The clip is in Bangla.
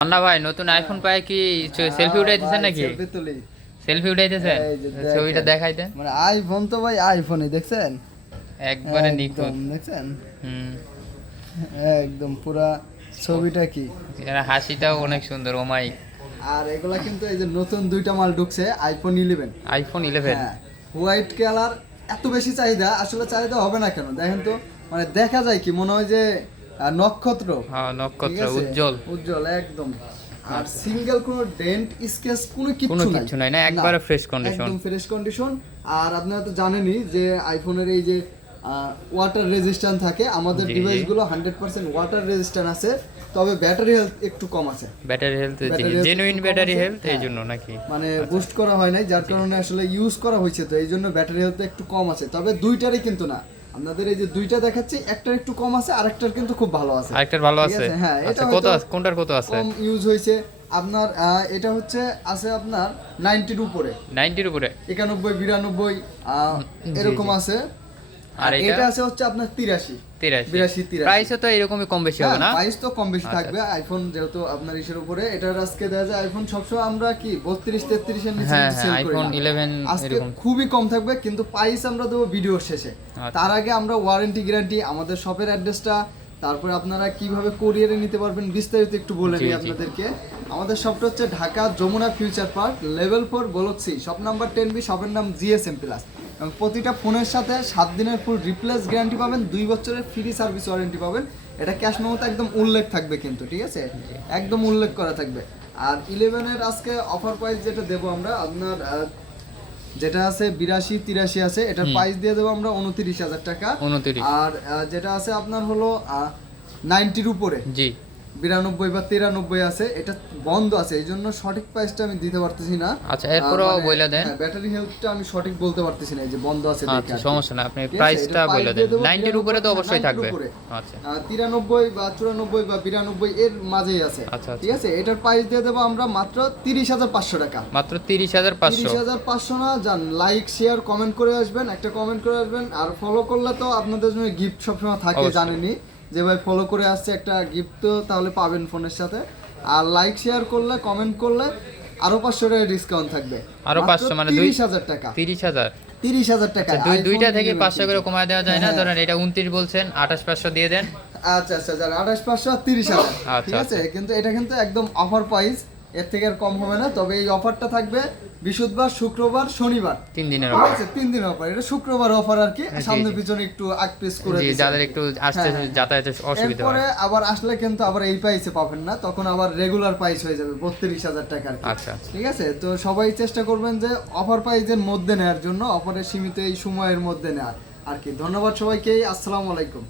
ভাই নতুন আইফোন পায় কি সেলফি উঠাইতেছেন নাকি? সেলফি উঠাইতেছেন? এই যে দেখেন। ছবিটা দেখাইতে মানে আইফোন তো ভাই আইফোনই দেখছেন? একবারে নিখুঁত। দেখছেন? হুম। একদম পুরা ছবিটা কি? এর হাসিটাও অনেক সুন্দর ও মাই। আর এগুলা কিন্তু এই যে নতুন দুইটা মাল ঢুকছে আইফোন ইলেভেন আইফোন ইলেভেন হ্যাঁ হোয়াইট কালার এত বেশি চাহিদা আসলে চাহিদা হবে না কেন? দেখেন তো মানে দেখা যায় কি মনে হয় যে নক্ষত্র? হ্যাঁ নক্ষত্র উজ্জ্বল। উজ্জ্বল একদম। আর সিঙ্গেল কোনো ডেন্ট স্কেচ কোনো কিছু নাই? কিছু নাই না, একবারে fresh condition। একদম ফ্রেশ কন্ডিশন আর আপনারা তো জানেনই যে আইফোনের এই যে ওয়াটার রেজিস্ট্যান্ট থাকে আমাদের। ডিভাইসগুলো হান্ড্রেড পার্সেন্ট ওয়াটার রেজিস্ট্যান্ট আছে তবে ব্যাটারি হেলথ একটু কম আছে। Battery health genuine battery health এই হ্যাঁ। জন্য নাকি? মানে বুস্ট করা হয় নাই যার কারণে আসলে ইউজ করা হয়েছে তো এই জন্য ব্যাটারি হেলথ একটু কম আছে। তবে দুইটারই কিন্তু না আপনাদের এই যে দুইটা দেখাচ্ছি একটার একটু কম আছে আরেকটার কিন্তু খুব ভালো আছে। আরেকটার ভালো আছে? হ্যাঁ, এটা আচ্ছা কত আছে কোনটার কত আছে? কম ইউজ হয়েছে। আপনার আহ, এটা হচ্ছে আছে আপনার নাইনটির উপরে। 90 এর উপরে। একানব্বই বিরানব্বই আহ, এরকম আছে। আর এটা? আছে হচ্ছে আপনার তিরাশি। 83 বিরাশি, তিরাশি। প্রাইসও তো এরকমই কম বেশি হবে না? প্রাইস তো কম বেশি থাকবে। আইফোন যেহেতু আপনার ইসের উপরে এটার আজকে দেখা যায় আইফোন সবসময় আমরা কি বত্রিশ তেত্রিশের নিচে সেল করি আইফোন 11 আজকে খুবই কম থাকবে কিন্তু প্রাইস আমরা দেবো ভিডিওর শেষে। আচ্ছা। তার আগে আমরা ওয়ারেন্টি গ্যারান্টি আমাদের শপের অ্যাড্রেসটা তারপরে আপনারা কীভাবে কোরিয়ারে নিতে পারবেন বিস্তারিত একটু বলে নিই আপনাদেরকে। আমাদের শপটা হচ্ছে Dhaka Jamuna future park level four block C shop number ten B শপের নাম জিএসএম প্লাস এবং প্রতিটা ফোনের সাথে সাত দিনের ফুল রিপ্লেস গ্যারান্টি পাবেন দুই বছরের ফ্রি সার্ভিস ওয়ারেন্টি পাবেন। এটা ক্যাশ মেমোতে একদম উল্লেখ থাকবে কিন্তু ঠিক আছে? একদম উল্লেখ করা থাকবে। আর ইলেভেনের আজকে অফার প্রাইস যেটা দেবো আমরা আপনার যেটা আছে বিরাশি তিরাশি আছে এটার প্রাইস দিয়ে দেবো আমরা উনত্রিশ হাজার টাকা। আর যেটা আছে আপনার হলো নাইনটির উপরে। জি। বিরানব্বই বা তিরানব্বই আছে এটা বন্ধ আছে এই জন্য সঠিক প্রাইসটা আমি দিতে পারতেছি না। আচ্ছা এরপরও বইলা দেন। ব্যাটারি হেলথটা আমি সঠিক বলতে পারতেছি না এই যে বন্ধ আছে আচ্ছা সমস্যা না আপনি প্রাইসটা বলে দেন। দিয়ে 90 এর উপরে তো অবশ্যই থাকবে। আচ্ছা। আহ, তিরানব্বই বা চুরানব্বই বা বিরানব্বই এর মাঝেই আছে। আচ্ছা, আচ্ছা। ঠিক আছে এটার প্রাইস দিয়ে দেবো আমরা মাত্র তিরিশ হাজার পাঁচশো টাকা। মাত্র 30500 তিরিশ হাজার পাঁচশো না যান লাইক শেয়ার কমেন্ট করে আসবেন একটা কমেন্ট করে আসবেন আর ফলো করলে তো আপনাদের জন্য গিফট সবসময় থাকে। জানেনই। যে ভাই ফলো করে আসছে একটা গিফট তো তাহলে পাবেন ফোনের সাথে। আর লাইক শেয়ার করলে কমেন্ট করলে আরও পাঁচশো টাকা ডিসকাউন্ট থাকবে। আরও 500 মানে তিরিশ হাজার টাকা। 30000 তিরিশ হাজার টাকা। আচ্ছা দুই দুইটা থেকে 11 500 করে কমায় দেওয়া যায় না। হ্যাঁ। ধরেন এটা 29 বলছেন 28500 দিয়ে দেন। আচ্ছা আচ্ছা যার আঠাশ পাঁচশো আর তিরিশ হাজার। আচ্ছা, ঠিক আছে? কিন্তু এটা কিন্তু একদম অফার প্রাইস এর থেকে আর কম হবে না তবে এই অফারটা থাকবে বৃহস্পতিবার শুক্রবার শনিবার। তিন দিনের অফার আছে তিন দিন অফার এটা শুক্রবার অফার আর কি সামনে পিছনে একটু আগ পিস করে জি যাদের একটু আসতে হ্যাঁ, যাতায়াতে অসুবিধা এরপরে হয়। আবার আসলে কিন্তু আবার এই প্রাইসে পাবেন না তখন আবার রেগুলার প্রাইস হয়ে যাবে বত্রিশ হাজার টাকা আর কি। আচ্ছা আচ্ছা। ঠিক আছে? তো সবাই চেষ্টা করবেন যে অফার প্রাইজের মধ্যে নেওয়ার জন্য অফারের সীমিত এই সময়ের মধ্যে নেওয়ার আর কি। ধন্যবাদ সবাইকে আসসালামু আলাইকুম।